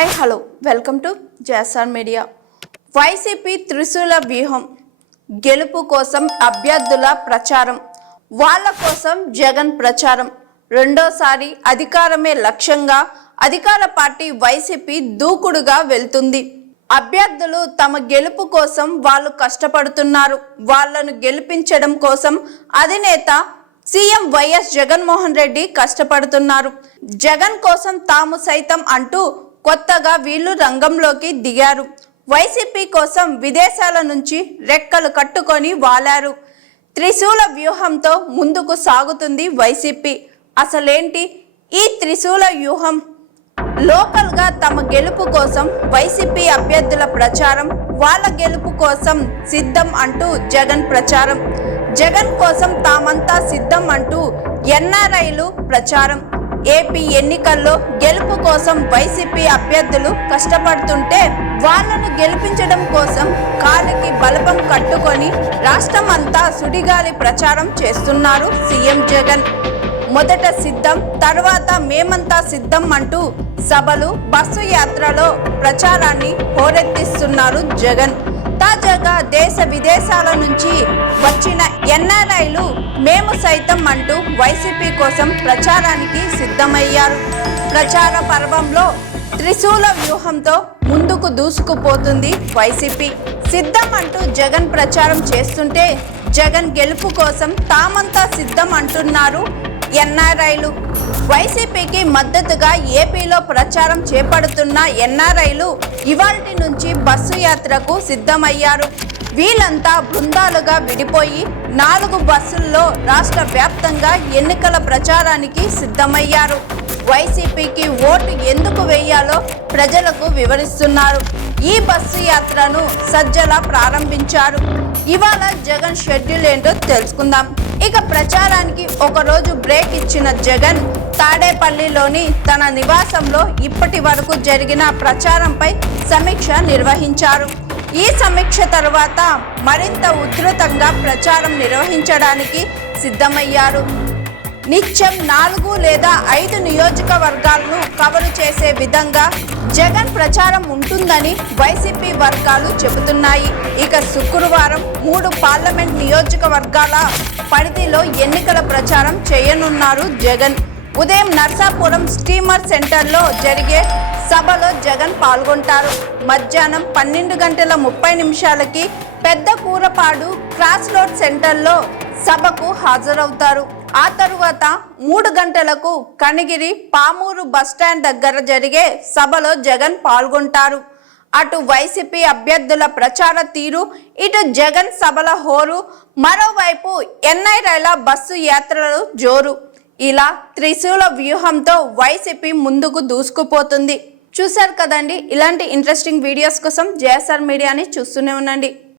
Hi hello. Welcome to JSR media. YCP త్రిశూల వ్యూహం గెలుపు కోసం అభ్యర్థుల ప్రచారం వాళ్ళ కోసం జగన్ ప్రచారం. రెండోసారి అధికారమే లక్ష్యంగా అధికార పార్టీ వైసీపీ దూకుడుగా వెళ్తుంది. అభ్యర్థులు తమ గెలుపు కోసం వాళ్ళు కష్టపడుతున్నారు. వాళ్ళను గెలిపించడం కోసం అధినేత సీఎం వైఎస్ జగన్మోహన్ రెడ్డి కష్టపడుతున్నారు. జగన్ కోసం తాము సైతం అంటూ కొత్తగా వీళ్ళు రంగంలోకి దిగారు. వైసీపీ కోసం విదేశాల నుంచి రెక్కలు కట్టుకొని వాలారు. త్రిశూల వ్యూహంతో ముందుకు సాగుతుంది వైసీపీ. అసలేంటి? ఈ త్రిశూల వ్యూహం? లోకల్గా తమ గెలుపు కోసం వైసీపీ అభ్యర్థుల ప్రచారం వాళ్ళ గెలుపు కోసం సిద్ధం అంటూ జగన్ ప్రచారం. జగన్ కోసం తామంతా సిద్ధం అంటూ ఎన్ఆర్ఐలు ప్రచారం. ఏపీ ఎన్నికల్లో గెలుపు కోసం వైసీపీ అభ్యర్థులు కష్టపడుతుంటే వాళ్ళను గెలిపించడం కోసం కాలికి బలపం కట్టుకొని రాష్ట్రం అంతా సుడిగాలి ప్రచారం చేస్తున్నారు సీఎం జగన్. మొదట సిద్ధం తర్వాత మేమంతా సిద్ధం అంటూ సభలు బస్సు యాత్రలో ప్రచారాన్ని హోరెత్తిస్తున్నారు జగన్. తాజాగా దేశ విదేశాల నుంచి వచ్చిన ఎన్ఆర్ఐలు మేము సైతం అంటూ వైసీపీ కోసం ప్రచారానికి సిద్ధమయ్యారు. ప్రచార పర్వంలో త్రిశూల వ్యూహంతో ముందుకు దూసుకుపోతుంది వైసీపీ. సిద్ధం అంటూ జగన్ ప్రచారం చేస్తుంటే జగన్ గెలుపు కోసం తామంతా సిద్ధం అంటున్నారు ఎన్ఆర్ఐలు. వైసీపీకి మద్దతుగా ఏపీలో ప్రచారం చేపడుతున్న ఎన్ఆర్ఐలు ఇవాల్టి నుంచి బస్సు యాత్రకు సిద్ధమయ్యారు. వీళ్ళంతా బృందాలుగా విడిపోయి నాలుగు బస్సుల్లో రాష్ట్ర వ్యాప్తంగా ఎన్నికల ప్రచారానికి సిద్ధమయ్యారు. వైసీపీకి ఓటు ఎందుకు వేయాలో ప్రజలకు వివరిస్తున్నారు. ఈ బస్సు యాత్రను సజ్జల ప్రారంభించారు. ఇవాళ జగన్ షెడ్యూల్ ఏంటో తెలుసుకుందాం. ఇక ప్రచారానికి ఒకరోజు బ్రేక్ ఇచ్చిన జగన్ తాడేపల్లిలోని తన నివాసంలో ఇప్పటి వరకు జరిగిన ప్రచారంపై సమీక్ష నిర్వహించారు. ఈ సమీక్ష తర్వాత మరింత ఉధృతంగా ప్రచారం నిర్వహించడానికి సిద్ధమయ్యారు. నిత్యం నాలుగు లేదా ఐదు నియోజకవర్గాలను కవరు చేసే విధంగా జగన్ ప్రచారం ఉంటుందని వైసీపీ వర్గాలు చెబుతున్నాయి. ఇక శుక్రవారం మూడు పార్లమెంట్ నియోజకవర్గాల పరిధిలో ఎన్నికల ప్రచారం చేయనున్నారు జగన్. ఉదయం నర్సాపురం స్టీమర్ సెంటర్లో జరిగే సభలో జగన్ పాల్గొంటారు. మధ్యాహ్నం పన్నెండు గంటల ముప్పై నిమిషాలకి పెద్ద కూరపాడు క్రాస్ రోడ్ సెంటర్లో సభకు హాజరవుతారు. ఆ తరువాత మూడు గంటలకు కనిగిరి పామూరు బస్టాండ్ దగ్గర జరిగే సభలో జగన్ పాల్గొంటారు. అటు వైసీపీ అభ్యర్థుల ప్రచార తీరు ఇటు జగన్ సభల హోరు మరోవైపు ఎన్ఐరైల బస్సు యాత్రలు జోరు. ఇలా త్రిశూల వ్యూహంతో వైసీపీ ముందుకు దూసుకుపోతుంది. చూశారు కదండి ఇలాంటి ఇంట్రెస్టింగ్ వీడియోస్ కోసం జేఎస్ఆర్ మీడియాని చూస్తూనే ఉండండి.